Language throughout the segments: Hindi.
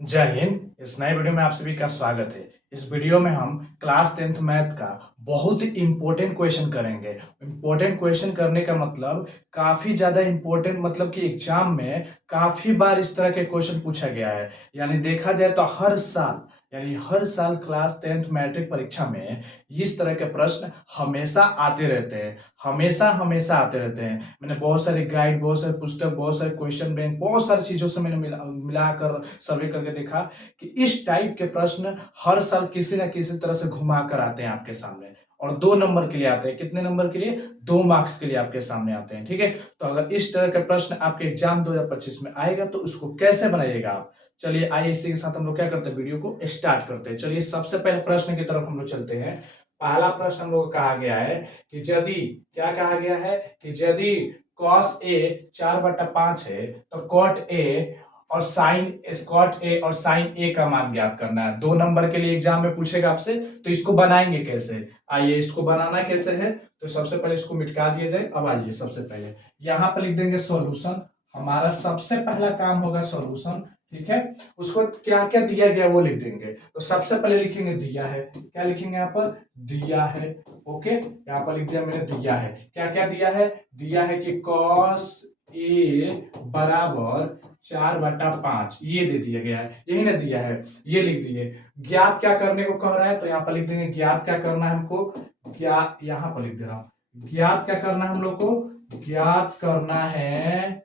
जय हिंद। इस नए वीडियो में आप सभी का स्वागत है। इस वीडियो में हम क्लास 10th मैथ का बहुत इंपॉर्टेंट क्वेश्चन करेंगे। इंपॉर्टेंट क्वेश्चन करने का मतलब काफी ज्यादा इंपॉर्टेंट, मतलब कि एग्जाम में काफी बार इस तरह के क्वेश्चन पूछा गया है। यानी देखा जाए तो हर साल क्लास 10th मैट्रिक परीक्षा में इस तरह के प्रश्न हमेशा आते रहते हैं। हमेशा हमेशा आते रहते हैं। मैंने बहुत सारे गाइड, बहुत सारे पुस्तक, बहुत सारे क्वेश्चन बैंक, बहुत सारी चीजों से मैंने मिलाकर सर्वे करके देखा कि इस टाइप के प्रश्न हर साल किसी न किसी तरह से घुमा कर आते हैं आपके सामने, और 2 नंबर के लिए आते हैं। कितने नंबर के लिए? 2 मार्क्स के लिए आपके सामने आते हैं। ठीक है, तो अगर इस तरह का प्रश्न आपके एग्जाम 2025 में आएगा तो उसको कैसे बनाइएगा आप। चलिए आइए इसी के साथ हम लोग क्या करते हैं, वीडियो को स्टार्ट करते हैं। चलिए सबसे पहले प्रश्न की तरफ हम लोग चलते हैं। पहला प्रश्न हम लोग को कहा गया है कि यदि, क्या कहा गया है कि यदि कॉस ए 4/5 है तो कॉट ए और साइन ए का मान ज्ञात करना है। 2 नंबर के लिए एग्जाम में पूछेगा आपसे, तो इसको बनाएंगे कैसे। आइए इसको बनाना कैसे है, तो सबसे पहले इसको मिटा दिया जाए। अब आइए सबसे पहले यहां पर लिख देंगे सॉल्यूशन। हमारा सबसे पहला काम होगा सॉल्यूशन। ठीक है, उसको क्या क्या दिया गया वो लिख देंगे। तो सबसे पहले लिखेंगे दिया है। क्या लिखेंगे यहाँ पर? दिया है। ओके, यहाँ पर लिख दिया मैंने दिया है। क्या क्या दिया है? दिया है कि कॉस ए बराबर 4/5, ये दे दिया गया है। यही ना दिया है, ये लिख दिए। ज्ञात क्या करने को कह रहा है, तो यहाँ पर लिख देंगे ज्ञात क्या करना है हमको। यहाँ पर लिख दे रहा हूं, ज्ञात क्या करना है हम लोग को। ज्ञात करना है,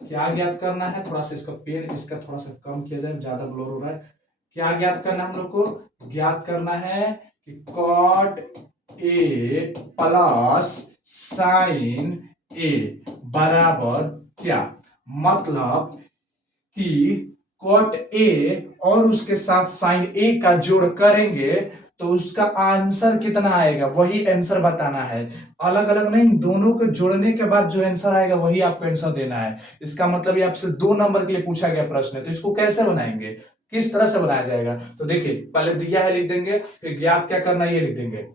क्या ज्ञात करना है, थोड़ा सा इसका पेन इसका थोड़ा सा कम किया जाए, ज्यादा ब्लोर हो रहा है। क्या ज्ञात करना है हम लोग को? ज्ञात करना है कि कॉट ए प्लस साइन ए बराबर क्या। मतलब कि कॉट ए और उसके साथ साइन ए का जोड़ करेंगे तो उसका आंसर कितना आएगा, वही आंसर बताना है। अलग अलग नहीं, दोनों को जोड़ने के बाद जो आंसर आएगा वही आपको आंसर देना है। इसका मतलब ये आपसे 2 नंबर के लिए पूछा गया प्रश्न है। तो इसको कैसे बनाएंगे, किस तरह से बनाया जाएगा, तो देखिए पहले दिया है लिख देंगे, फिर ज्ञात क्या करना है ये लिख देंगे।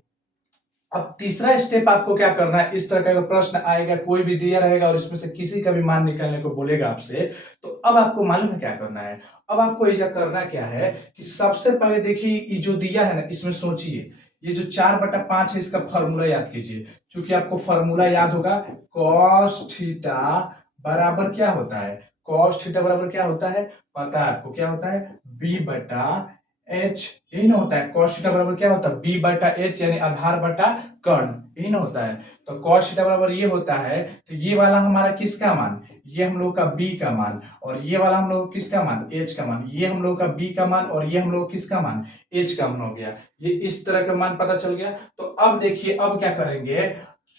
अब तीसरा स्टेप आपको क्या करना है, इस तरह का प्रश्न आएगा, कोई भी दिया रहेगा और इसमें से किसी का भी मान निकालने को बोलेगा आपसे, तो अब आपको मालूम है क्या करना है। अब आपको ऐसा करना क्या है कि सबसे पहले देखिए ये जो दिया है ना, इसमें सोचिए ये जो 4/5 है इसका फॉर्मूला याद कीजिए। क्योंकि आपको फॉर्मूला याद होगा, कॉस थीटा बराबर क्या होता है, कॉस थीटा बराबर क्या होता है, पता है आपको क्या होता है, B/H। यही ना होता है, कॉस थीटा बराबर क्या होता है, B/H, यानी आधार बटा कर्ण, यही ना होता है। तो कॉस थीटा बराबर ये होता है, तो ये वाला हमारा किसका मान, ये हम लोग का B का मान, और ये वाला हम लोग किसका मान, H का मान। ये हम लोग का B का मान और ये हम लोग किसका मान, H का मान हो गया। ये इस तरह का मान पता चल गया। तो अब देखिए अब क्या करेंगे,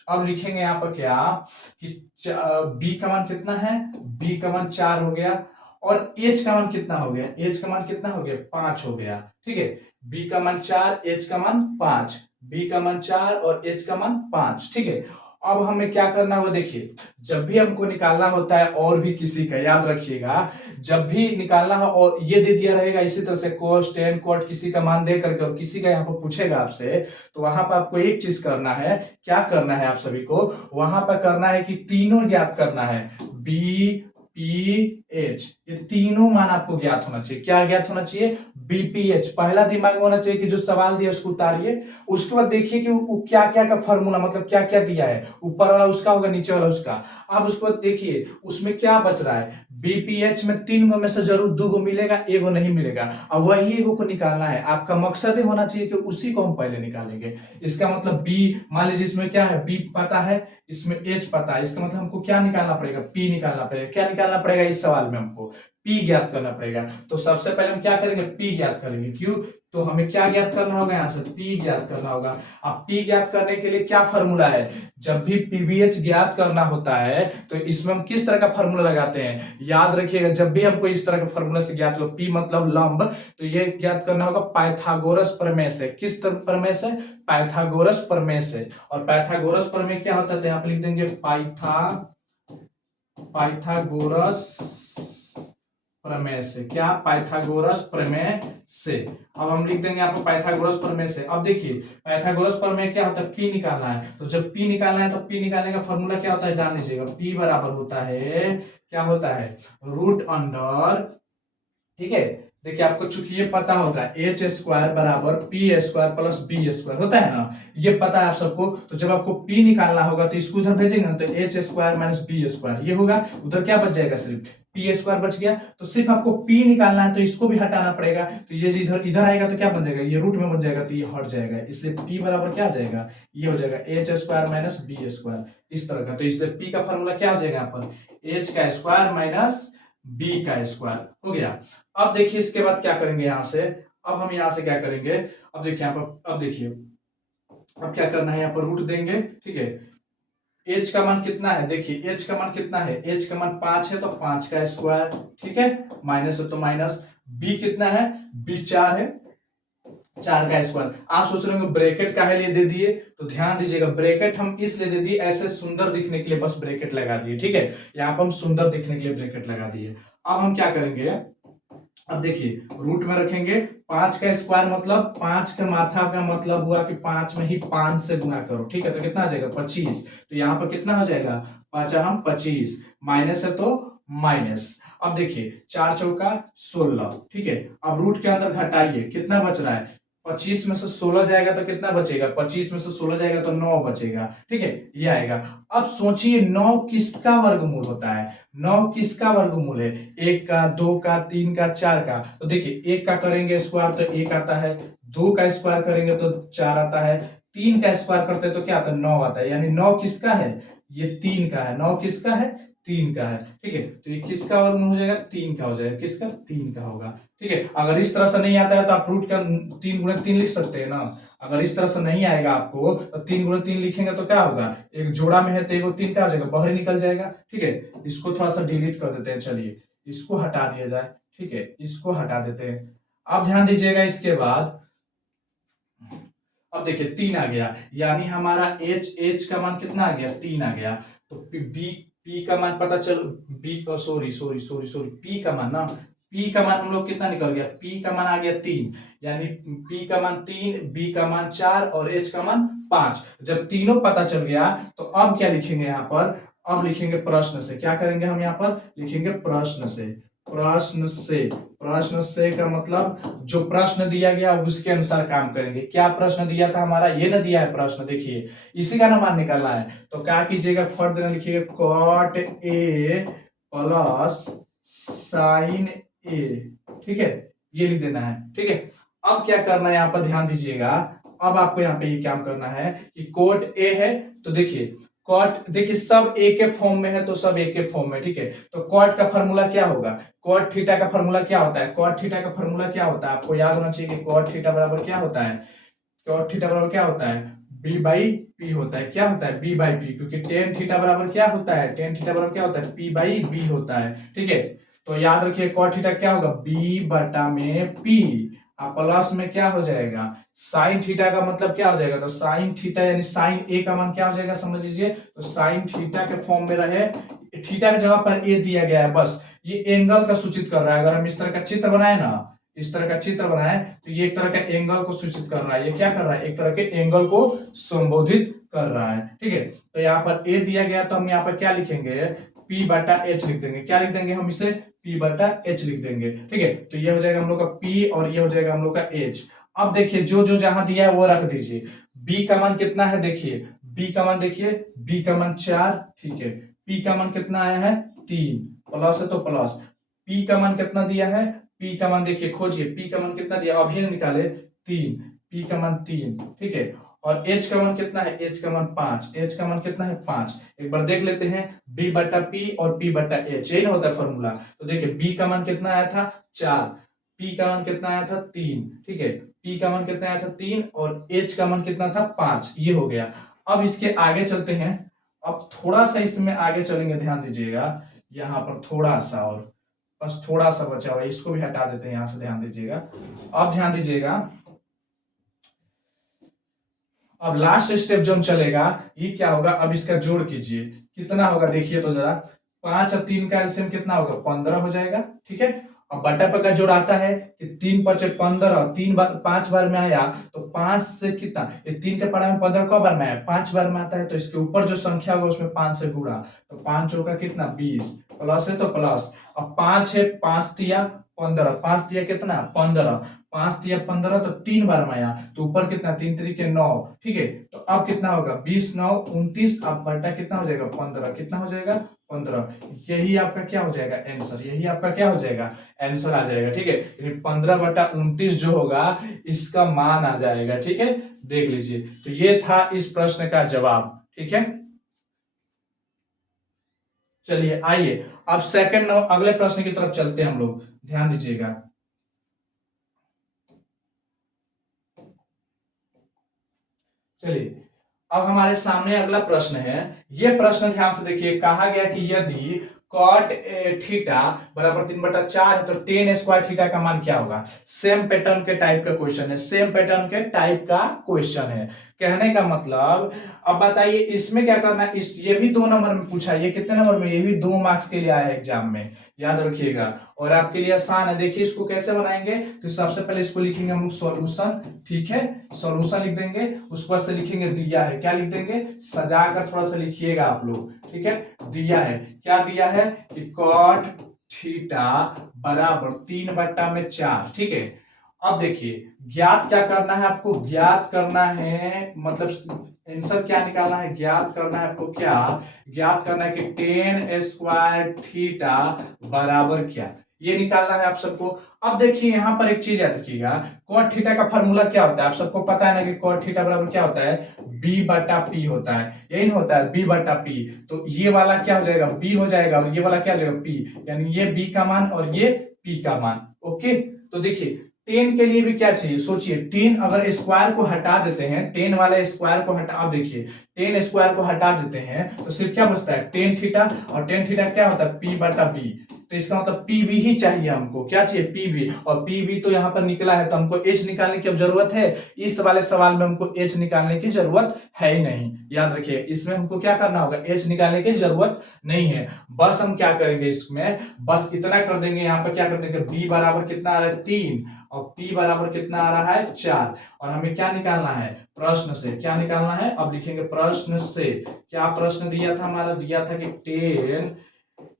अब लिखेंगे यहाँ पर क्या कि बी का मान कितना है, बी का मान 4 हो गया, और एच का मान कितना हो गया, एच का मान कितना हो गया, 5 हो गया। ठीक है, बी का मान 4, एच का मान 5, बी का मान 4 और एच का मान 5। ठीक है, अब हमें क्या करना होगा, देखिए जब भी हमको निकालना होता है, और भी किसी का याद रखिएगा, जब भी निकालना हो और ये दे दिया रहेगा इसी तरह से कोस टेन कोट किसी का मान दे करके, और किसी का यहाँ पर पूछेगा आपसे, तो वहां पर आपको एक चीज करना है। क्या करना है आप सभी को, वहां पर करना है कि तीनों ज्ञात करना है, बी पी एच, ये तीनों मान आपको ज्ञात होना चाहिए। क्या ज्ञात होना चाहिए, बीपीएच। पहला दिमाग में होना चाहिए कि जो सवाल दिया उसको उतारिए, उसके बाद देखिए कि वो क्या क्या का फॉर्मूला, मतलब क्या क्या दिया है, ऊपर वाला उसका होगा, नीचे वाला उसका। अब उसके बाद देखिए उसमें क्या बच रहा है, बीपीएच में 3 गो में से जरूर 2 गो मिलेगा, एगो नहीं मिलेगा। अब वही एगो को निकालना है, आपका मकसद होना चाहिए कि उसी को हम पहले निकालेंगे। इसका मतलब बी, मान लीजिए इसमें क्या है, बी पता है, इसमें एच पता है, इसका मतलब हमको क्या निकालना पड़ेगा, पी निकालना पड़ेगा। क्या निकालना पड़ेगा इस सवाल में, हमको पी ज्ञात करना पड़ेगा। तो सबसे पहले हम क्या करेंगे, पी ज्ञात करेंगे। क्यों, तो हमें क्या ज्ञात करना होगा, यहां से पी ज्ञात करना होगा। अब पी ज्ञात करने के लिए क्या फॉर्मूला है, जब भी पीवीएच ज्ञात करना होता है तो इसमें हम किस तरह का फॉर्मूला लगाते हैं, याद रखिएगा। जब भी हमको इस तरह के फॉर्मूला से ज्ञात हो, पी मतलब लंब, तो ये ज्ञात करना होगा पाइथागोरस प्रमेय से। किस प्रमेय से, पाइथागोरस प्रमेय से। और पाइथागोरस प्रमेय क्या होता है, तो यहाँ पे लिख देंगे पाइथागोरस प्रमेय से। क्या, पाइथागोरस प्रमेय से। अब हम लिख देंगे यहाँ पर पाइथागोरस प्रमेय से। अब देखिए पाइथागोरस प्रमेय क्या होता है, पी निकालना है। तो जब पी निकालना है तो पी निकालने का फॉर्मूला क्या होता है जान लीजिएगा, पी बराबर होता है, क्या होता है, रूट अंडर ठीक है। देखिए आपको चूंकि ये पता होगा एच स्क्वायर बराबर P square plus B square होता है ना, ये पता है आप सबको। तो जब आपको पी निकालना होगा तो इसको उधर भेजेंगे ना, तो H square minus B square ये होगा, उधर क्या बच जाएगा, सिर्फ पी स्क्वायर बच गया। तो सिर्फ आपको पी निकालना है तो इसको भी हटाना पड़ेगा, तो ये इधर इधर आएगा तो क्या बन जाएगा, ये रूट में बन जाएगा तो ये हट जाएगा, इसलिए पी बराबर क्या आ जाएगा, ये हो जाएगा H square minus B square, इस तरह का। तो इसलिए पी का फॉर्मूला क्या हो जाएगा यहाँ पर, एच का स्क्वायर माइनस बी का स्क्वायर हो गया। अब देखिए इसके बाद क्या करेंगे यहां से, अब हम यहां से क्या करेंगे, अब देखिए यहाँ पर, अब देखिए अब क्या करना है, यहाँ पर रूट देंगे, ठीक है। एच का मान कितना है, देखिए एच का मान कितना है, एच का मान 5 है तो 5 का स्क्वायर, ठीक है, माइनस है तो माइनस। बी कितना है, बी 4 है, 4 का स्क्वायर। आप सोच रहे होंगे ब्रैकेट काहे लिए दे दिए, तो ध्यान दीजिएगा ब्रैकेट हम इसलिए दे दिए ऐसे सुंदर दिखने के लिए, बस ब्रैकेट लगा दिए, ठीक है। यहाँ पर हम सुंदर दिखने के लिए ब्रैकेट लगा दिए। अब हम क्या करेंगे, अब देखिए रूट में रखेंगे 5 का स्क्वायर, मतलब 5 का माथा का मतलब हुआ कि 5 में ही 5 से गुना करो, ठीक है। तो कितना आ जाएगा 25, तो यहाँ पर कितना हो जाएगा, 5 हम 25, माइनस है तो माइनस। अब देखिए 4 चौका 16, ठीक है। अब रूट के अंदर घटाइए, कितना बच रहा है, 25 में से 16 जाएगा तो कितना बचेगा, 25 में से 16 जाएगा तो 9 बचेगा, ठीक है, ये आएगा। अब सोचिए 9 किसका वर्गमूल होता है, 9 किसका वर्गमूल है, 1 का, 2 का, 3 का, 4 का। तो देखिए 1 का करेंगे स्क्वायर तो 1 आता है, 2 का स्क्वायर करेंगे तो 4 आता है, 3 का स्क्वायर करते हैं तो क्या आता है, 9 आता है। यानी 9 किसका है, ये 3 का है, 9 किसका है, 3 का है, ठीक है। तो ये किसका वर्गमूल हो जाएगा, 3 का हो जाएगा, किसका, 3 का होगा, ठीक है। अगर इस तरह से नहीं आता है तो आप रूट का 3 गुणे 3 लिख सकते हैं ना। अगर इस तरह से नहीं आएगा आपको तो 3 गुणे 3 लिखेंगे तो क्या होगा, एक जोड़ा में है तो एक 3 का आ जाएगा, बाहर निकल जाएगा, ठीक है। इसको थोड़ा सा डिलीट कर देते हैं, चलिए इसको हटा दिया जाए, ठीक है, इसको हटा देते हैं। अब ध्यान दीजिएगा इसके बाद, अब देखिए 3 आ गया, यानी हमारा एच एच का मान कितना आ गया, 3 आ गया। तो बी पी का मान पता चल, B sorry sorry sorry sorry P का मान ना, पी का मान हम लोग कितना निकल गया, पी का मान आ गया 3, यानी पी का मान 3, बी का मान 4 और एच का मान 5। जब तीनों पता चल गया तो अब क्या लिखेंगे यहाँ पर, अब लिखेंगे प्रश्न से, क्या करेंगे हम यहाँ पर लिखेंगे प्रश्न से, प्रश्न से, प्रश्न से का मतलब जो प्रश्न दिया गया उसके अनुसार काम करेंगे। क्या प्रश्न दिया था हमारा, ये ना दिया है प्रश्न, देखिए इसी का ना मान निकालना है। तो क्या कीजिएगा, फर्स्ट देना लिखिएगा कॉट ए प्लस साइन ए, ठीक है, ये लिख देना है, ठीक है। अब क्या करना है यहाँ पर ध्यान दीजिएगा, अब आपको यहाँ पे ये काम करना है कि कोट ए है, तो देखिए कॉट, देखिए सब ए के फॉर्म में है तो सब ए के फॉर्म में, ठीक है। तो कॉट का फॉर्मूला क्या होगा, कॉट थीटा का फॉर्मूला क्या होता है, कॉट थीटा का फॉर्मूला क्या होता है, आपको याद होना चाहिए कि कॉट थीटा बराबर क्या होता है, कॉट थीटा बराबर क्या होता है, बी बाई पी होता है, क्या होता है, बी बाई पी, क्योंकि टेन थीटा बराबर क्या होता है, टेन थीटा बराबर क्या होता है, पी बाई बी होता है, ठीक है। तो याद रखिए कॉट थीटा क्या होगा, बी बटा में पी, और प्लस में क्या हो जाएगा, साइन थीटा का मतलब क्या हो जाएगा, तो साइन थीटा यानी साइन ए का मान क्या हो जाएगा, समझ लीजिए। तो साइन थीटा के फॉर्म में रहे, थीटा की जगह पर ए दिया गया है, बस ये एंगल का सूचित कर रहा है। अगर हम इस तरह का चित्र बनाए ना, इस तरह का चित्र बनाए तो ये एक तरह का एंगल को सूचित कर रहा है, ये क्या कर रहा है, एक तरह के एंगल को संबोधित कर रहा है, ठीक है। तो यहाँ पर ए दिया गया तो हम यहाँ पर क्या लिखेंगे, पी बटा एच लिख देंगे, क्या लिख देंगे हम इसे, पी बटा एच लिख देंगे, ठीक है। तो ये हो जाएगा हम लोग का पी और ये हो जाएगा हम लोग का एच। अब देखिए जो जो जहां दिया है वो रख दीजिए। बी का मान कितना है, देखिए बी का मान, देखिए बी का मान 4, ठीक है। पी का मान कितना आया है, 3, प्लस है तो प्लस। पी का मान कितना दिया है, पी का मान देखिए खोजिए, पी का मान कितना दिया अभी निकाले, 3, पी का मान 3, ठीक है। और एच का मान कितना है, एच का मान 5, एच का मान कितना है 5। एक बार देख लेते हैं, बी बटा पी और पी बटा एच, यही ना होता है फॉर्मूला। तो देखिए बी का मान कितना आया था 4, पी का मान कितना आया था 3, ठीक है, पी का मान कितना आया था 3 और एच का मान कितना था 5, ये हो गया। अब इसके आगे चलते हैं, अब थोड़ा सा इसमें आगे चलेंगे, ध्यान दीजिएगा यहाँ पर थोड़ा सा और, बस थोड़ा सा बचा हुआ है, इसको भी हटा देते हैं यहां से, ध्यान दीजिएगा। अब ध्यान दीजिएगा, अब लास्ट स्टेप जो हम चलेगा ये क्या होगा, अब इसका जोड़ कीजिए, कितना होगा देखिए तो जरा, 5 और 3 का एलसीएम कितना होगा, 15 हो जाएगा, ठीक है। अब बटा पर का जोड़ आता है कि 3 5 15, 3 बार 5 बार में आया तो 5 से कितना, ये 3 के पढ़ा में 15 कब बार में आया, 5 बार में आता है, तो इसके ऊपर जो संख्या होगा उसमें 5 से गुणा, तो 5 चौका कितना 20, प्लस है तो प्लस। अब 5 है, 5 दिया 15, 5 दिया कितना 15, 5 दिया 15 तो 3 बार में आया तो ऊपर कितना 3 तरीके 9, ठीक है। तो अब कितना होगा 20 9 29, अब बटा कितना हो जाएगा 15, कितना हो जाएगा 15। यही आपका क्या हो जाएगा आंसर, यही आपका क्या हो जाएगा आंसर आ जाएगा, ठीक है। 15/29 जो होगा इसका मान आ जाएगा, ठीक है। देख लीजिए, तो ये था इस प्रश्न का जवाब, ठीक है। चलिए आइए अब सेकंड अगले प्रश्न की तरफ चलते हैं हम लोग, ध्यान दीजिएगा। चलिए अब हमारे सामने अगला प्रश्न है। यह प्रश्न ध्यान से देखिए, कहा गया कि यदि कॉट थीटा बराबर 3/4 है तो टेन स्क्वायर थीटा का मान क्या होगा। सेम पैटर्न के टाइप का क्वेश्चन है, सेम पैटर्न के टाइप का क्वेश्चन है। कहने का मतलब, अब बताइए इसमें क्या करना है। इस ये भी 2 नंबर में पूछा है, ये कितने नंबर में, ये भी 2 मार्क्स के लिए आया है एग्जाम में, याद रखिएगा। और आपके लिए आसान है, देखिए इसको कैसे बनाएंगे। तो सबसे पहले इसको लिखेंगे हम लोग सॉल्यूशन, ठीक है। सॉल्यूशन लिख देंगे, उसके बाद से लिखेंगे दिया है, क्या लिख देंगे सजाकर थोड़ा सा लिखिएगा आप लोग, ठीक है। दिया है, क्या दिया है कि कॉट थीटा बराबर 3/4, ठीक है। अब देखिए ज्ञात क्या करना है आपको, ज्ञात करना है मतलब आंसर क्या निकालना है, ज्ञात करना है आपको, क्या ज्ञात करना है कि टेन स्क्वायर थीटा बराबर क्या, ये निकालना है आप सबको। अब देखिए यहां पर एक चीज याद रखिएगा, कॉट थीटा का फॉर्मूला क्या होता है, आप सबको पता है ना कि कॉट थीटा बराबर क्या होता है, b/p होता है, यही नहीं होता है b/p। तो ये वाला क्या हो जाएगा b हो जाएगा और ये वाला क्या हो जाएगा p, यानी ये b का मान और ये p का मान, ओके। तो देखिए 10 के लिए भी क्या चाहिए, सोचिए 10 अगर स्क्वायर को हटा देते हैं, 10 वाले स्क्वायर को हटा, आप देखिए 10 स्क्वायर को हटा देते हैं तो सिर्फ क्या बचता है टेन थीटा, और टेन थीटा क्या होता है p/b। तो इसका मतलब पीबी ही चाहिए हमको, क्या चाहिए पीबी, और पीबी तो यहाँ पर निकला है तो हमको एच निकालने की अब जरूरत है। इस वाले सवाल में हमको एच निकालने की जरूरत है ही नहीं, याद रखिए इसमें हमको क्या करना होगा, एच निकालने की जरूरत नहीं है। बस हम क्या करेंगे इसमें, बस इतना कर देंगे, यहाँ पर क्या कर देंगे b बराबर कितना आ रहा है 3 और p बराबर कितना आ रहा है 4, और हमें क्या निकालना है प्रश्न से, क्या निकालना है, अब लिखेंगे प्रश्न से। क्या प्रश्न दिया था हमारा, दिया था कि टेन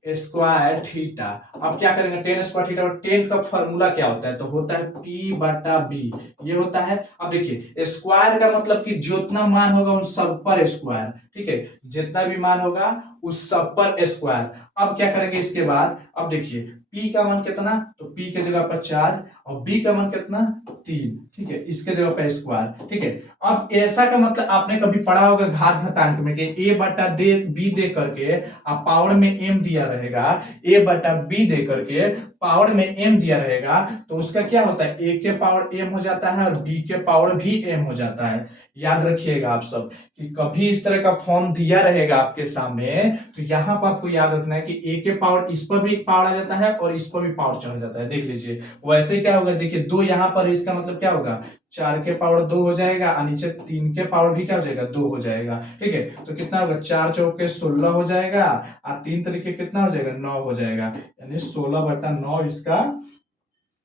स्क्वायर थीटा। अब क्या करेंगे टेन स्क्वायर थीटा, और टेन का फॉर्मूला क्या होता है, तो होता है p/b, ये होता है। अब देखिए स्क्वायर का मतलब कि जितना मान होगा उन सब पर स्क्वायर, ठीक है, जितना भी मान होगा उस सब पर स्क्वायर। अब क्या करेंगे इसके बाद, अब देखिए p का मान कितना, तो p के जगह पर 4 और b का मान कितना 3, ठीक है, इसके जगह पर स्क्वायर, ठीक है। अब ऐसा का मतलब आपने कभी पढ़ा होगा घात घातांक में कि a/b दे करके आप पावर में m दिया रहेगा, a/b दे करके पावर में m दिया रहेगा, तो उसका क्या होता है a के पावर m हो जाता है और b के पावर भी m हो जाता है। याद रखिएगा आप सब कि कभी इस तरह का फॉर्म दिया रहेगा आपके सामने, तो यहां पर आपको याद रखना है कि a के पावर इस पर भी पावर आ जाता है और इस पर भी पावर चढ़ जाता है, देख लीजिए। वैसे क्या होगा, देखिए 2 यहां पर, इसका मतलब क्या होगा 4 के पावर 2 हो जाएगा और नीचे 3 के पावर भी क्या हो जाएगा 2 हो जाएगा, ठीक है। तो कितना होगा 4 चौके 16 हो जाएगा और 3 तरीके कितना हो जाएगा 9 हो जाएगा, यानी 16/9 इसका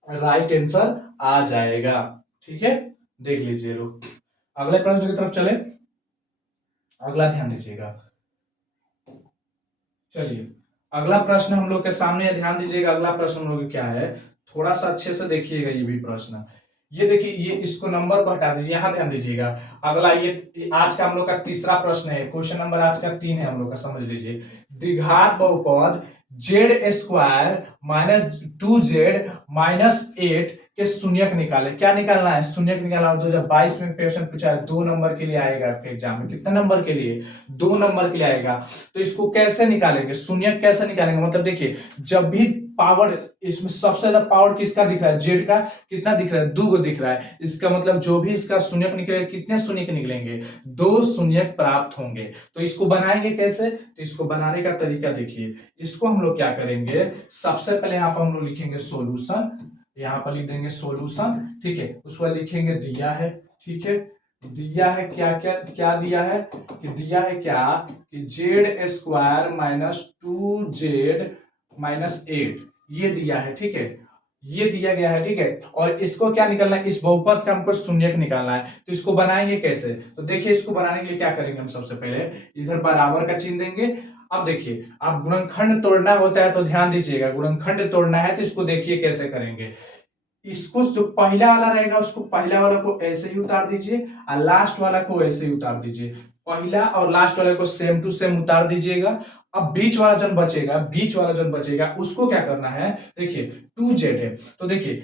राइट आंसर आ जाएगा, ठीक है। देख लीजिए लोग, अगले प्रश्न की तरफ चले, अगला ध्यान दीजिएगा। चलिए अगला प्रश्न हम लोग के सामने है, ध्यान दीजिएगा अगला प्रश्न हम लोग क्या है, थोड़ा सा अच्छे से देखिएगा ये भी प्रश्न। ये देखिए, ये इसको नंबर को हटा दीजिए, यहां ध्यान दीजिएगा। अगला ये आज का हम लोग का तीसरा प्रश्न है, क्वेश्चन नंबर आज का 3 है हम लोग का, समझ लीजिए। द्विघात बहुपद z²-2z-8 के शून्यक निकाले। क्या निकालना है, शून्यक निकालना है। 2022 में क्वेश्चन पूछा है, 2 नंबर के लिए आएगा आपके एग्जाम में, कितने नंबर के लिए 2 नंबर के लिए आएगा। तो इसको कैसे निकालेंगे, शून्यक कैसे निकालेंगे, मतलब देखिए जब भी पावर, इसमें सबसे ज्यादा पावर किसका दिख रहा है, जेड का कितना दिख रहा है 2 दिख रहा है, इसका मतलब जो भी इसका शून्यक निकलेगा, कितने शून्यक निकलेंगे 2 शून्यक प्राप्त होंगे। तो इसको बनाएंगे कैसे, तो इसको बनाने का तरीका देखिए। इसको हम लोग क्या करेंगे, सबसे पहले यहाँ पर हम लोग लिखेंगे सोल्यूशन, यहाँ पर लिख देंगे सोल्यूशन, ठीक है। उसको लिखेंगे दिया है, ठीक है, दिया है क्या क्या क्या दिया है कि दिया है क्या कि z²-2z-8 ये दिया है, ठीक है, ये दिया गया है, ठीक है। और इसको क्या निकालना है, इस बहुपद का हमको शून्यक निकालना है। तो इसको बनाएंगे कैसे, तो देखिए इसको बनाने के लिए क्या करेंगे हम, सबसे पहले इधर बराबर का चिन्ह देंगे। अब देखिए, आप गुणनखंड तोड़ना होता है तो ध्यान दीजिएगा, गुणनखंड तोड़ना है तो इसको देखिए कैसे करेंगे। इसको जो पहला वाला रहेगा उसको पहला वाला को ऐसे ही उतार दीजिए और लास्ट वाला को ऐसे ही उतार दीजिए। पहला और लास्ट वाले को सेम टू सेम उतार दीजिएगा। अब बीच वाला जन बचेगा उसको क्या करना है, देखिए 2z है तो देखिए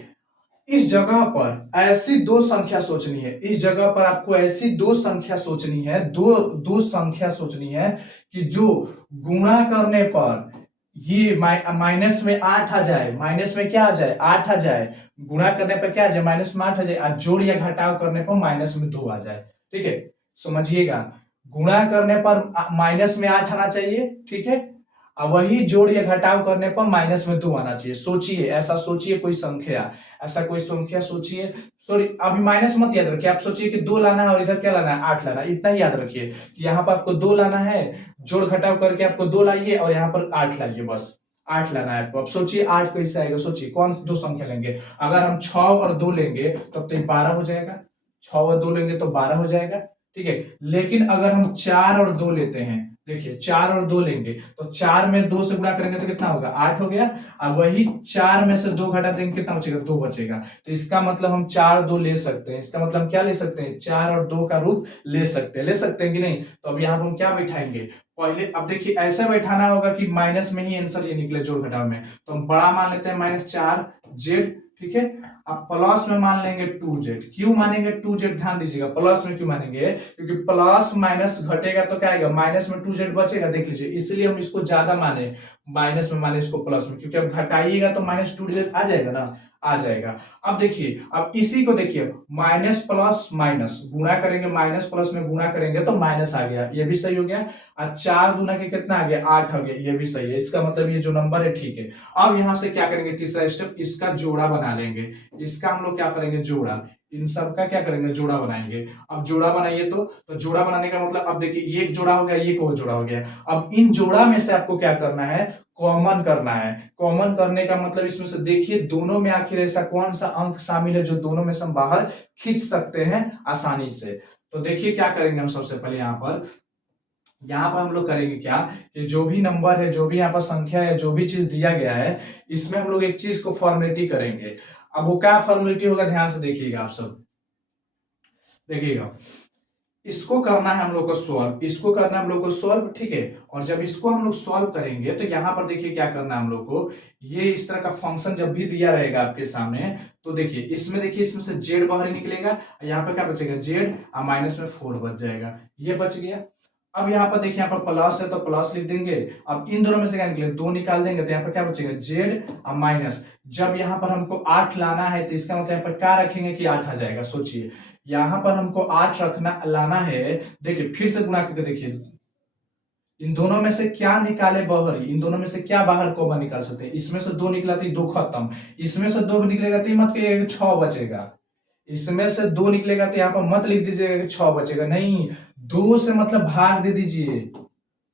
इस जगह पर ऐसी दो संख्या सोचनी है, इस जगह पर आपको ऐसी दो संख्या सोचनी है, दो दो संख्या सोचनी है कि जो गुणा करने पर ये माइनस में 8 आ जाए, माइनस में क्या आ जाए 8 आ जाए, गुणा करने पर क्या आ जाए माइनस में 8 आ जाए, और जोड़ या घटाव करने पर माइनस में 2 आ जाए। ठीक है, समझिएगा, गुणा करने पर माइनस में 8 आना चाहिए, ठीक है, और वही जोड़ या घटाव करने पर माइनस में 2 आना चाहिए। सोचिए, ऐसा सोचिए कोई संख्या, ऐसा कोई संख्या सोचिए। सॉरी, अभी माइनस मत याद रखिए, आप सोचिए कि 2 लाना है और इधर क्या लाना है 8 लाना है, इतना ही याद रखिए कि यहाँ पर आपको 2 लाना है, जोड़ घटाव करके आपको 2 लाइए और यहाँ पर 8 लाइए, बस 8 लाना है आपको। अब सोचिए 8 कैसे आएगा, सोचिए कौन सी दो संख्या लेंगे। अगर हम 6 और 2 लेंगे तब तो 12 हो जाएगा, 6 और 2 लेंगे तो 12 हो जाएगा, ठीक है। लेकिन अगर हम 4 और 2 लेते हैं, देखिए 4 और 2 लेंगे तो 4 में 2 से गुणा करेंगे तो कितना होगा 8 हो गया, और वही 4 में से 2 घटा देंगे कितना बचेगा 2 बचेगा। तो इसका मतलब हम 4 2 ले सकते हैं, इसका मतलब हम क्या ले सकते हैं 4 और 2 का रूप ले सकते हैं कि नहीं। तो अब यहाँ पर हम क्या बैठाएंगे, पहले अब देखिए ऐसे बैठाना होगा कि माइनस में ही आंसर ये निकले जोड़ घटाव में, तो हम बड़ा मान लेते हैं -4z, ठीक है। अब प्लस में मान लेंगे 2z, क्यों मानेंगे 2z, ध्यान दीजिएगा प्लस में क्यों मानेंगे, क्योंकि प्लस माइनस घटेगा तो क्या आएगा माइनस में 2z बचेगा, देख लीजिए, इसलिए हम इसको ज्यादा माने, माइनस में माने इसको प्लस में, क्योंकि अब घटाइएगा तो -2z आ जाएगा ना, आ जाएगा। अब देखिए, अब इसी को देखिए माइनस प्लस माइनस गुणा करेंगे, माइनस प्लस में गुणा करेंगे तो माइनस आ गया, ये भी सही हो गया, और 4 गुना के कितना आ गया 8 आ गया, ये भी सही है। इसका मतलब ये जो नंबर है ठीक है। अब यहां से क्या करेंगे, तीसरा स्टेप, इसका जोड़ा बना लेंगे, इसका हम लोग क्या करेंगे जोड़ा, इन सब का क्या करेंगे जोड़ा बनाएंगे। अब जोड़ा बनाइए तो जोड़ा बनाने का मतलब, अब देखिए ये एक जोड़ा हो गया, ये को जोड़ा हो गया। अब इन जोड़ा में से आपको क्या करना है, कॉमन करना है। कॉमन करने का मतलब इसमें से देखिए दोनों में आखिर ऐसा कौन सा अंक शामिल है जो दोनों में से हम बाहर खींच सकते हैं आसानी से। तो देखिए क्या करेंगे हम, सबसे पहले यहाँ पर हम लोग करेंगे क्या, कि जो भी नंबर है, जो भी यहाँ पर संख्या है, जो भी चीज दिया गया है, इसमें हम लोग एक चीज को फॉर्मेलिटी करेंगे। अब वो क्या फॉर्मेलिटी होगा, ध्यान से देखिएगा, आप सब देखिएगा। इसको करना है हम लोग को सॉल्व, इसको करना है हम लोग को सॉल्व, ठीक है। और जब इसको हम लोग सॉल्व करेंगे तो यहाँ पर देखिए क्या करना है हम लोग को, ये इस तरह का फंक्शन जब भी दिया रहेगा आपके सामने, तो देखिए इसमें, देखिए इसमें से जेड बाहर निकलेगा, यहाँ पर क्या बचेगा जेड, और माइनस में 4 बच जाएगा, ये बच गया। अब यहाँ पर देखिए, यहाँ पर प्लस है तो प्लस लिख देंगे। अब इन दोनों में से क्या निकले, 2 निकाल देंगे तो यहाँ पर क्या बचेगा जेड और माइनस। जब यहाँ पर हमको 8 लाना है तो इसका मतलब यहाँ पर क्या रखेंगे कि 8 आ जाएगा। सोचिए यहाँ पर हमको 8 रखना लाना है, देखिए फिर से गुणा करके देखिए, इन दोनों में से क्या निकाले बाहर, इन दोनों में से क्या बाहर कॉमन निकाल सकते हैं। इसमें से 2 निकला तो 2 खत्म, इसमें से 2 निकलेगा तो मत कहिएगा 6 बचेगा, इसमें से 2 निकलेगा तो यहाँ पर मत लिख दीजिएगा कि 6 बचेगा, नहीं, 2 से मतलब भाग दे दीजिए,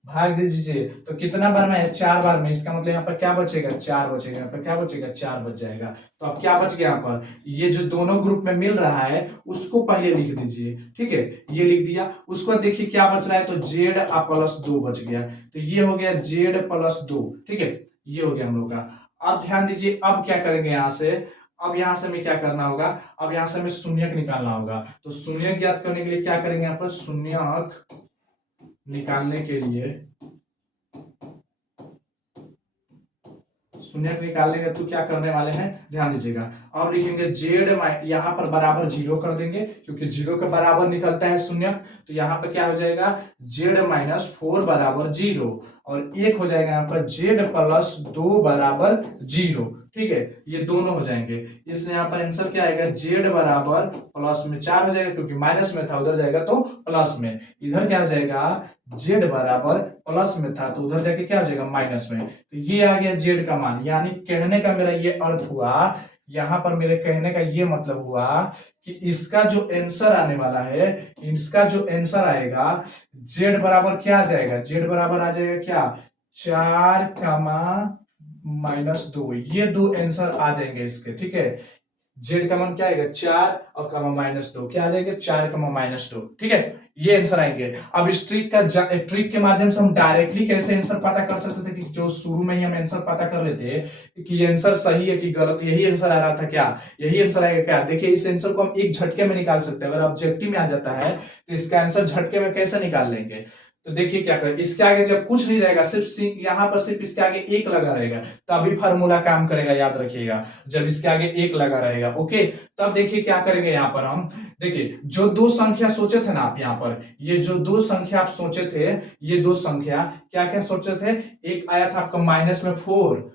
भाग दे दीजिए तो कितना बार में है 4 बार में, इसका मतलब यहाँ पर क्या बचेगा 4 बचेगा, यहाँ पर क्या बचेगा 4 बच जाएगा। तो अब क्या बच गया यहाँ पर, ये जो दोनों ग्रुप में मिल रहा है उसको पहले लिख दीजिए, ठीक है, ये लिख दिया। उसको देखिए क्या बच रहा है, तो जेड प्लस 2 बच गया, तो ये हो गया जेड प्लस 2, ठीक है, ये हो गया हम लोग का। अब ध्यान दीजिए, अब क्या करेंगे यहाँ से, अब यहां से हमें क्या करना होगा, अब यहां से हमें शून्यक निकालना होगा। तो शून्यक ज्ञात करने के लिए क्या करेंगे, यहाँ पर शून्यक निकालने के लिए, शून्यक निकालने हेतु क्या करने वाले हैं, ध्यान दीजिएगा। अब लिखेंगे जेड, यहाँ पर बराबर 0 कर देंगे, क्योंकि 0 के बराबर निकलता है शून्यक। तो यहाँ पर क्या हो जाएगा जेड -4 बराबर 0, और एक हो जाएगा यहाँ पर जेड प्लस 2 बराबर 0, ठीक है, ये दोनों हो जाएंगे। इसलिए यहाँ पर आंसर क्या आएगा, जेड बराबर प्लस में 4 हो जाएगा, क्योंकि माइनस में था उधर जाएगा तो प्लस में, इधर क्या हो जाएगा जेड बराबर प्लस में था तो उधर जाके क्या हो जाएगा माइनस में। तो ये आ गया जेड का मान, यानी कहने का मेरा ये अर्थ हुआ, यहां पर मेरे कहने का ये मतलब हुआ कि इसका जो आंसर आने वाला है, इसका जो आंसर आएगा जेड बराबर क्या आ जाएगा, जेड बराबर आ जाएगा क्या 4 -2, ये दो आंसर आ जाएंगे इसके, ठीक है। जेड का मान क्या आएगा 4 और कमा -2, क्या आ जाएगा 4 कमा -2, ठीक है, ये आंसर आएंगे। अब इस ट्रिक के माध्यम से हम डायरेक्टली कैसे आंसर पता कर सकते थे कि जो शुरू में ही हम आंसर पता कर लेते कि ये आंसर सही है कि गलत, यही आंसर आ रहा था क्या, यही आंसर आएगा क्या। देखिए इस आंसर को हम एक झटके में निकाल सकते हैं, अगर ऑब्जेक्टिव में आ जाता है तो इसका आंसर झटके में कैसे निकाल लेंगे। तो देखिए क्या करें, इसके आगे जब कुछ नहीं रहेगा, सिर्फ यहाँ पर सिर्फ इसके आगे एक लगा रहेगा, तभी फार्मूला काम करेगा, याद रखिएगा, जब इसके आगे एक लगा रहेगा। ओके, तब देखिए क्या करेंगे यहाँ पर हम, देखिए जो दो संख्या सोचे थे ना आप यहाँ पर, ये जो दो संख्या आप सोचे थे, ये दो संख्या क्या क्या सोचे थे, एक आया था आपका -4,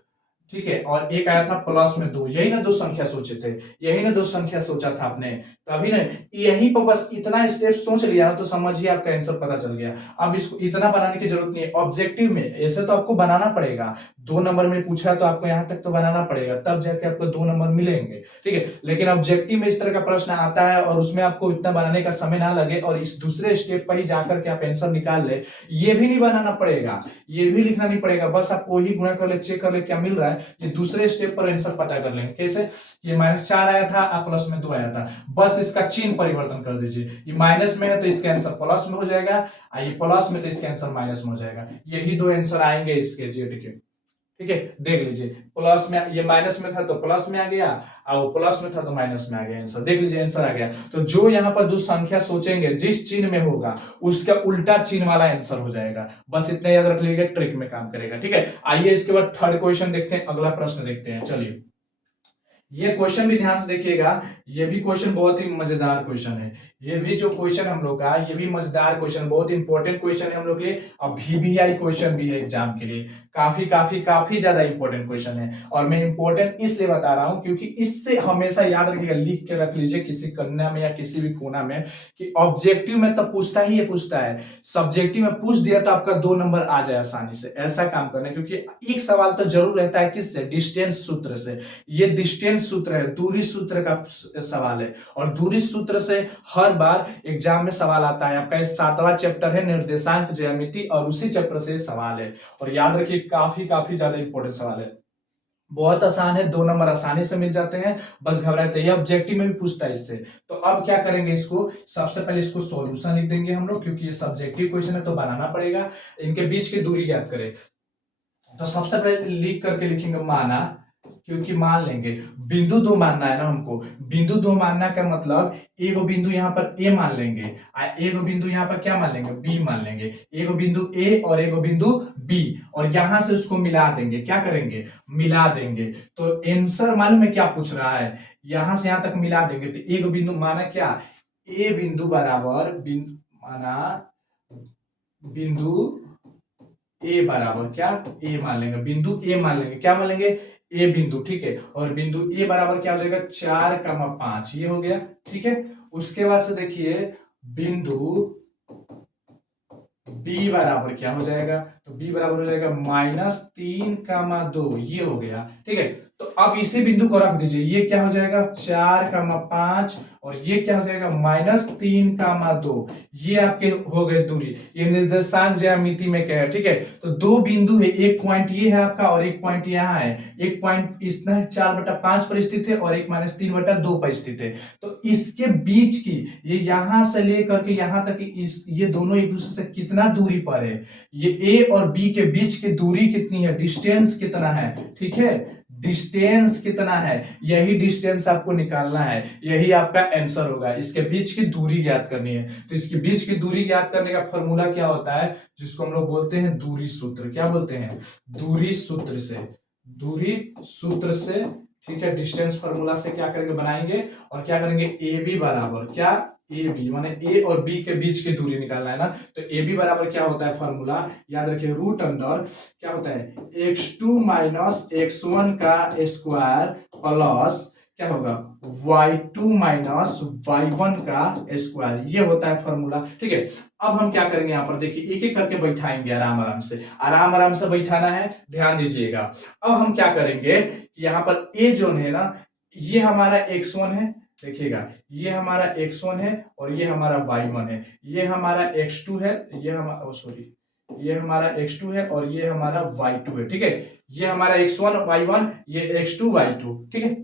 ठीक है, और एक आया था +2, यही ना दो संख्या सोचे थे, यही ना दो संख्या सोचा था आपने, तभी ना यहीं पर बस इतना स्टेप सोच लिया ना तो समझिए आपका आंसर पता चल गया। अब इसको इतना बनाने की जरूरत नहीं है, ऑब्जेक्टिव में ऐसे तो आपको बनाना पड़ेगा, 2 नंबर में पूछा है तो आपको यहां तक तो बनाना पड़ेगा, तब जाके आपको 2 नंबर मिलेंगे, ठीक है। लेकिन ऑब्जेक्टिव में इस तरह का प्रश्न आता है और उसमें आपको इतना बनाने का समय ना लगे और इस दूसरे स्टेप पर ही जाकर के आप आंसर निकाल ले, ये भी नहीं बनाना पड़ेगा, ये भी लिखना नहीं पड़ेगा, बस आपको वही गुणा कर ले, चेक कर ले क्या मिल रहा है, ये दूसरे स्टेप पर आंसर पता कर लेंगे। कैसे, ये -4 आया था, +2 आया था, बस इसका चिन्ह परिवर्तन कर दीजिए, ये माइनस में है तो इसका आंसर प्लस में हो जाएगा, और ये प्लस में तो इसका आंसर माइनस में हो जाएगा, यही दो आंसर आएंगे इसके जेड के, ठीक है। देख लीजिए, प्लस में, ये माइनस में था तो प्लस में आ गया, और प्लस में था तो माइनस में आ गया आंसर, देख लीजिए आंसर आ गया। तो जो यहाँ पर जो संख्या सोचेंगे जिस चिन्ह में होगा उसका उल्टा चिन्ह वाला आंसर हो जाएगा, बस इतना याद रख लीजिएगा, ट्रिक में काम करेगा, ठीक है। आइए इसके बाद थर्ड क्वेश्चन देखते हैं, अगला प्रश्न देखते हैं, चलिए। ये क्वेश्चन भी ध्यान से देखिएगा, ये भी क्वेश्चन बहुत ही मजेदार क्वेश्चन है, ये भी जो क्वेश्चन हम लोग का, ये भी मजेदार क्वेश्चन, बहुत इंपॉर्टेंट क्वेश्चन है हम लोग के लिए, और VBI क्वेश्चन भी है एग्जाम के लिए, काफी काफी काफी ज्यादा इंपॉर्टेंट क्वेश्चन है। और मैं इंपॉर्टेंट इसलिए बता रहा हूं क्योंकि इससे हमेशा याद रखिएगा, लिख के रख लीजिए किसी कन्या में या किसी भी कोना में, कि ऑब्जेक्टिव में तो पूछता ही है, पूछता है, सब्जेक्टिव में पूछ दिया तो आपका 2 नंबर आ जाए आसानी से, ऐसा काम करना है। क्योंकि एक सवाल तो जरूर रहता है किससे, डिस्टेंस सूत्र से, ये डिस्टेंस सूत्र है, दूरी सूत्र का सवाल है, और दूरी सूत्र से हर बार एग्जाम में सवाल आता है। आपका 7वां चैप्टर है निर्देशांक ज्यामिति, और उसी चैप्टर से सवाल है, और याद रखिए काफी काफी ज्यादा इंपॉर्टेंट सवाल है, बहुत आसान है, 2 नंबर आसानी से मिल जाते हैं, बस घबराते, ये ऑब्जेक्टिव में भी पूछता है इससे। तो अब क्या करेंगे, इसको सबसे पहले इसको सॉल्यूशन लिख देंगे हम लोग, क्योंकि ये सब्जेक्टिव क्वेश्चन है तो बनाना पड़ेगा, इनके बीच की दूरी ज्ञात करें। तो सबसे पहले लिख करके लिखेंगे माना, क्योंकि मान लेंगे बिंदु 2 मानना है ना हमको, बिंदु 2 मानना का मतलब एक बिंदु यहाँ पर ए मान लेंगे, एक बिंदु यहाँ पर क्या मान लेंगे, बी मान लेंगे, एक बिंदु ए और एक बिंदु बी, और यहां से उसको मिला देंगे, क्या करेंगे, मिला देंगे। तो आंसर मालूम है क्या पूछ रहा है, यहां से यहां तक मिला देंगे, तो एक बिंदु माना क्या, ए बिंदु बराबर माना बिंदु ए बराबर क्या, ए मान लेंगे, बिंदु ए मान लेंगे, क्या मान लेंगे, ए बिंदु, ठीक है। और बिंदु ए बराबर क्या हो जाएगा, 4,5, ये हो गया, ठीक है। उसके बाद से देखिए बिंदु बी बराबर क्या हो जाएगा, तो बी बराबर हो जाएगा -3,2, ये हो गया, ठीक है। तो अब इसी बिंदु को रख दीजिए, ये क्या हो जाएगा 4,5, और ये क्या हो जाएगा -3,2, ये आपके हो गए दूरी, ये निर्देशांक ज्यामिति में क्या है, ठीक है। तो दो बिंदु है, एक पॉइंट ये है आपका और एक पॉइंट यहाँ है, एक पॉइंट इतना 4/5 पर स्थित है और एक -3/2 पर स्थित है। तो इसके बीच की, ये यहां से लेकर के यहां तक इस, ये दोनों एक दूसरे से कितना दूरी पर है, ये ए और बी के बीच की दूरी कितनी है, डिस्टेंस कितना है, ठीक है, डिस्टेंस कितना है, यही डिस्टेंस आपको निकालना है, यही आपका आंसर होगा, इसके बीच की दूरी ज्ञात करनी है। तो इसके बीच की दूरी ज्ञात करने का फॉर्मूला क्या होता है, जिसको हम लोग बोलते हैं दूरी सूत्र, क्या बोलते हैं, दूरी सूत्र से, दूरी सूत्र से, ठीक है। डिस्टेंस फॉर्मूला से क्या करेंगे, बनाएंगे, और क्या करेंगे, ए बी बराबर क्या, ए बी माने ए और बी के बीच की दूरी निकालना है ना, तो ए बी बराबर क्या होता है फॉर्मूला, याद रखिए, रूट अंडर क्या होता है, x2 माइनस x1 का स्क्वायर प्लस क्या होगा, y2 माइनस y1 का स्क्वायर, ये होता है फॉर्मूला, ठीक है। अब हम क्या करेंगे, यहाँ पर देखिए एक एक करके बैठाएंगे, आराम आराम से, आराम आराम से बैठाना है, ध्यान दीजिएगा। अब हम क्या करेंगे, यहाँ पर ए जोन है ना, ये हमारा x1 है, देखिएगा, ये हमारा x1 है और ये हमारा y1 है, ये हमारा x2 है, ये हमारा सॉरी, ये हमारा x2 है और ये हमारा y2 है, ठीक है। ये हमारा x1 y1, ये x2 y2, ठीक है।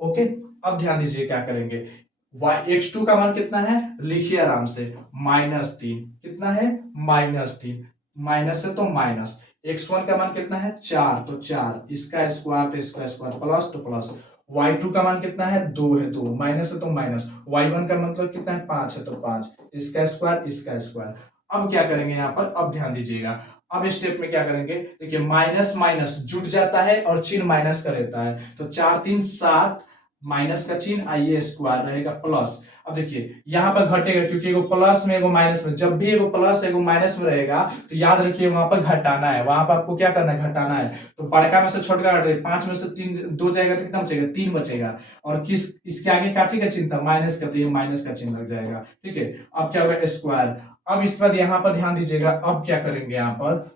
ओके, अब ध्यान दीजिए क्या करेंगे। x2 का मान कितना है, लिखिए आराम से, -3। कितना है, -3। माइनस है तो माइनस। x1 का मान कितना है, 4, तो 4, इसका स्क्वायर तो इसका स्क्वायर, प्लस तो प्लस। y2 का मान कितना है, 2 है, 2 माइनस है तो माइनस। y1 का मतलब कितना है, 5 है, तो 5, इसका स्क्वायर इसका स्क्वायर। अब क्या करेंगे यहाँ पर, अब ध्यान दीजिएगा। अब इस स्टेप में क्या करेंगे, देखिए माइनस माइनस जुट जाता है और चिन्ह माइनस का रहता है, तो 4 3 7, माइनस का चिन्ह आइए स्क्वायर रहेगा प्लस। अब देखिए यहाँ पर घटेगा क्योंकि एगो प्लस में एगो माइनस में, जब भी एगो प्लस एगो माइनस में रहेगा तो याद रखिए वहां पर घटाना है, वहां पर आपको क्या करना है, घटाना है। तो बड़का में से छोटका घटे, 5 में से 3 2 जाएगा तो कितना बचेगा, 3 बचेगा। और किस इसके आगे काची का चिन्ह था, माइनस का, तो ये माइनस का चिन्ह लग जाएगा। ठीक है, अब क्या होगा, स्क्वायर। अब इसके बाद यहाँ पर ध्यान दीजिएगा, अब क्या करेंगे यहाँ पर,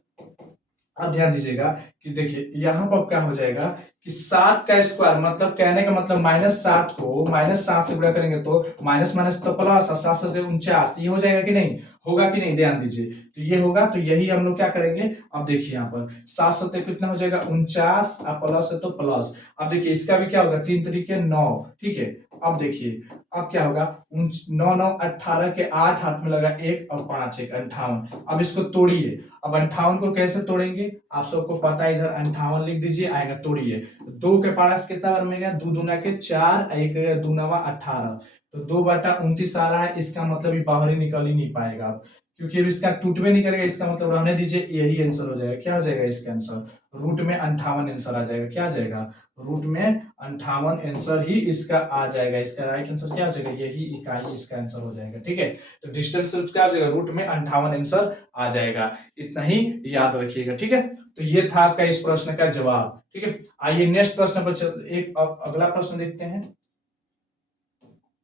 अब ध्यान दीजिएगा कि देखिए यहाँ पर क्या हो जाएगा कि 7 का स्क्वायर, मतलब कहने का मतलब -7 को -7 से गुणा करेंगे तो माइनस माइनस तो प्लस, 7 से 49, ये हो जाएगा कि नहीं, होगा कि नहीं, ध्यान दीजिए। तो ये होगा, तो यही हम लोग क्या करेंगे। अब देखिए यहाँ पर 7 सत्ते कितना हो जाएगा, 49, प्लस है तो प्लस। अब देखिए इसका भी क्या होगा, 3 तरीके 9। ठीक है, अब देखिए अब क्या होगा, 9 9 18 के 8 हाथ में लगा 1 और 5 1 58। अब इसको तोड़िए। अब 58 को कैसे तोड़ेंगे, आप सबको पता है, इधर 58 लिख दीजिए, आएगा तोड़िए। 2 के पास कितना बार मिलेगा, 2 दूना के 4, 1 2 नवा 18, तो 2/29 आ रहा है। इसका मतलब ये बाहर ही निकल ही नहीं पाएगा अब, क्योंकि अब इसका टूटवे नहीं करेगा, इसका मतलब रहने दीजिए, यही आंसर हो जाएगा। क्या हो जाएगा इसका आंसर, रूट में 58 आंसर आ जाएगा। क्या आ जाएगा, रूट में 58 आंसर ही इसका आ जाएगा। इसका राइट आंसर क्या हो जाएगा, यही इकाई इसका आंसर हो जाएगा। ठीक है, तो डिस्टेंस क्या हो जाएगा, रूट में 58 आंसर आ जाएगा। इतना ही याद रखिएगा। ठीक है, तो ये था आपका इस प्रश्न का जवाब। ठीक है, आइए नेक्स्ट प्रश्न पर एक अगला प्रश्न देखते हैं।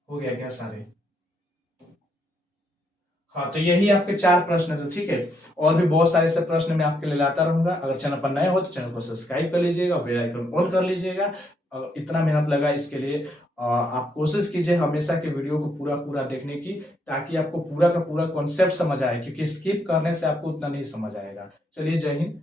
हो गया क्या सारे, हाँ, तो यही आपके 4 प्रश्न थे। ठीक है, और भी बहुत सारे ऐसे प्रश्न मैं आपके लिए लाता रहूंगा। अगर चैनल पर नए हो तो चैनल को सब्सक्राइब कर लीजिएगा, बेल आइकन ऑन कर लीजिएगा। इतना मेहनत लगा इसके लिए, आप कोशिश कीजिए हमेशा के वीडियो को पूरा पूरा देखने की, ताकि आपको पूरा का पूरा कॉन्सेप्ट समझ आए, क्योंकि स्किप करने से आपको उतना नहीं समझ आएगा। चलिए, जय हिंद।